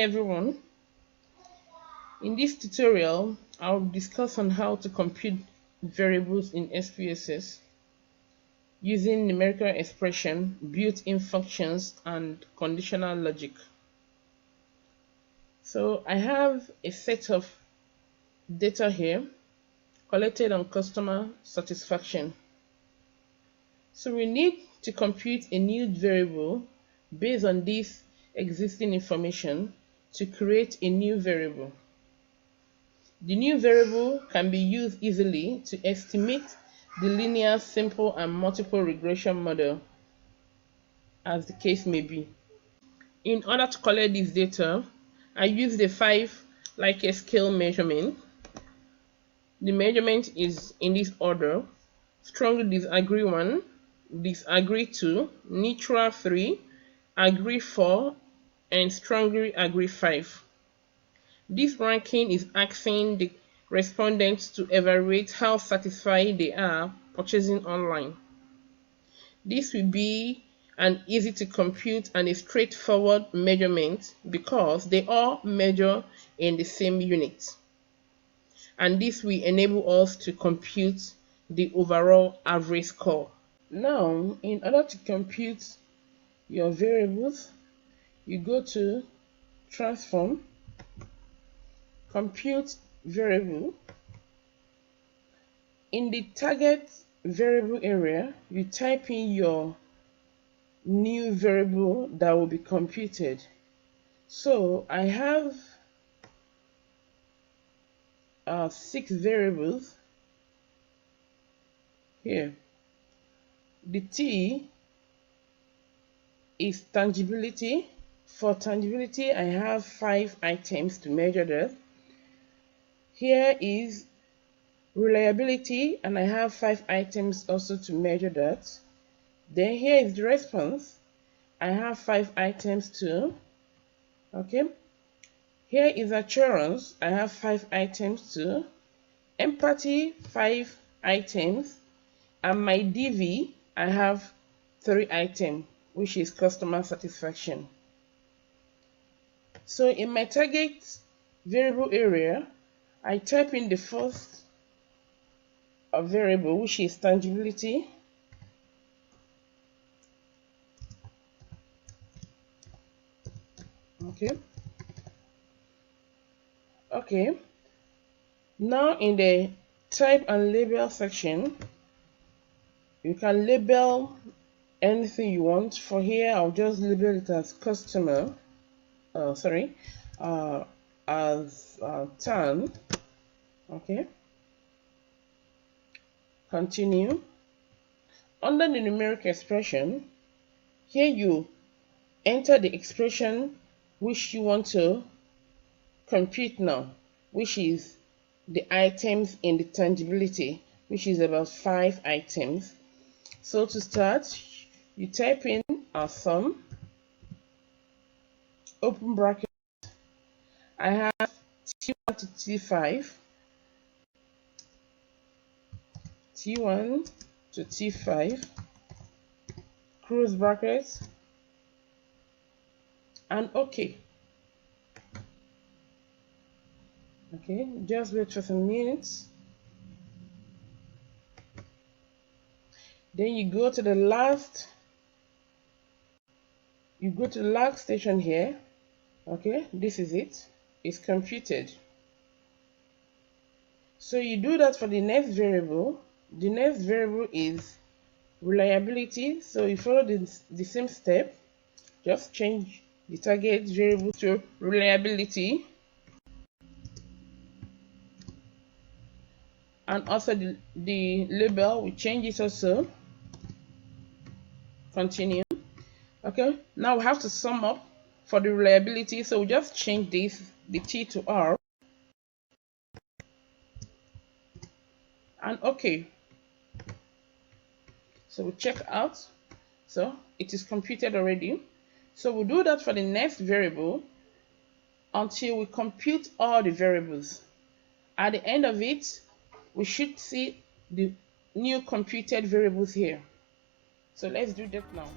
everyone. In this tutorial, I'll discuss on how to compute variables in SPSS using numerical expression, built-in functions, and conditional logic. So I have a set of data here collected on customer satisfaction. So we need to compute a new variable based on this existing information to create a new variable. The new variable can be used easily to estimate the linear, simple, and multiple regression model, as the case may be. In order to collect this data, I use the 5 Likert scale measurement. The measurement is in this order: strongly disagree 1, disagree 2, neutral 3, agree 4, and strongly agree 5. This ranking is asking the respondents to evaluate how satisfied they are purchasing online. This will be an easy to compute and a straightforward measurement because they all measure in the same unit. And this will enable us to compute the overall average score. Now, in order to compute your variables, you go to Transform, Compute Variable. In the target variable area, you type in your new variable that will be computed. So I have 6 variables here. The T is tangibility. For tangibility, I have 5 items to measure that. Here is reliability, and I have 5 items also to measure that. Then here is the response. I have 5 items too. Okay. Here is assurance. I have 5 items too. Empathy, 5 items. And my DV, I have 3 items, which is customer satisfaction. So in my target variable area, I type in the first variable, which is tangibility. Okay. Now in the type and label section, you can label anything you want. For here, I'll just label it as customer. As TAN. Okay. Continue. Under the numeric expression, here you enter the expression which you want to compute now, which is the items in the tangibility, which is about 5 items. So to start, you type in our sum, open bracket. I have T1 to T5, T1 to T5, close brackets, and OK. Okay, just wait for some minutes. Then you go to the last station here. Okay, this is it. It's computed. So you do that for the next variable. The next variable is reliability. So you follow the same step. Just change the target variable to reliability. And also the label, we change it also. Continue. Okay, now we have to sum up for the reliability, so we just change the T to R. And OK. So we check out. So it is computed already. So we'll do that for the next variable until we compute all the variables. At the end of it, we should see the new computed variables here. So let's do that now.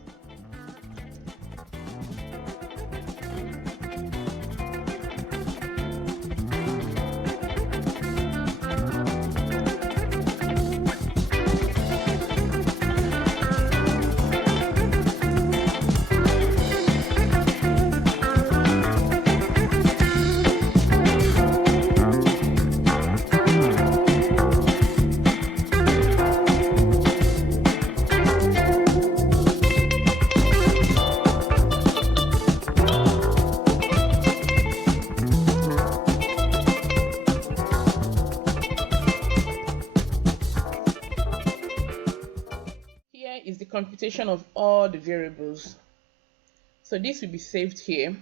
computation of all the variables. So this will be saved here.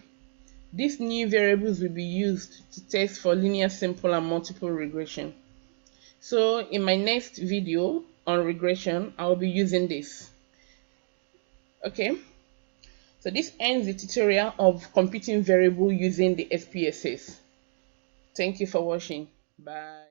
These new variables will be used to test for linear simple and multiple regression. So in my next video on regression, I will be using this. Okay, so this ends the tutorial of computing variable using the SPSS. Thank you for watching. Bye.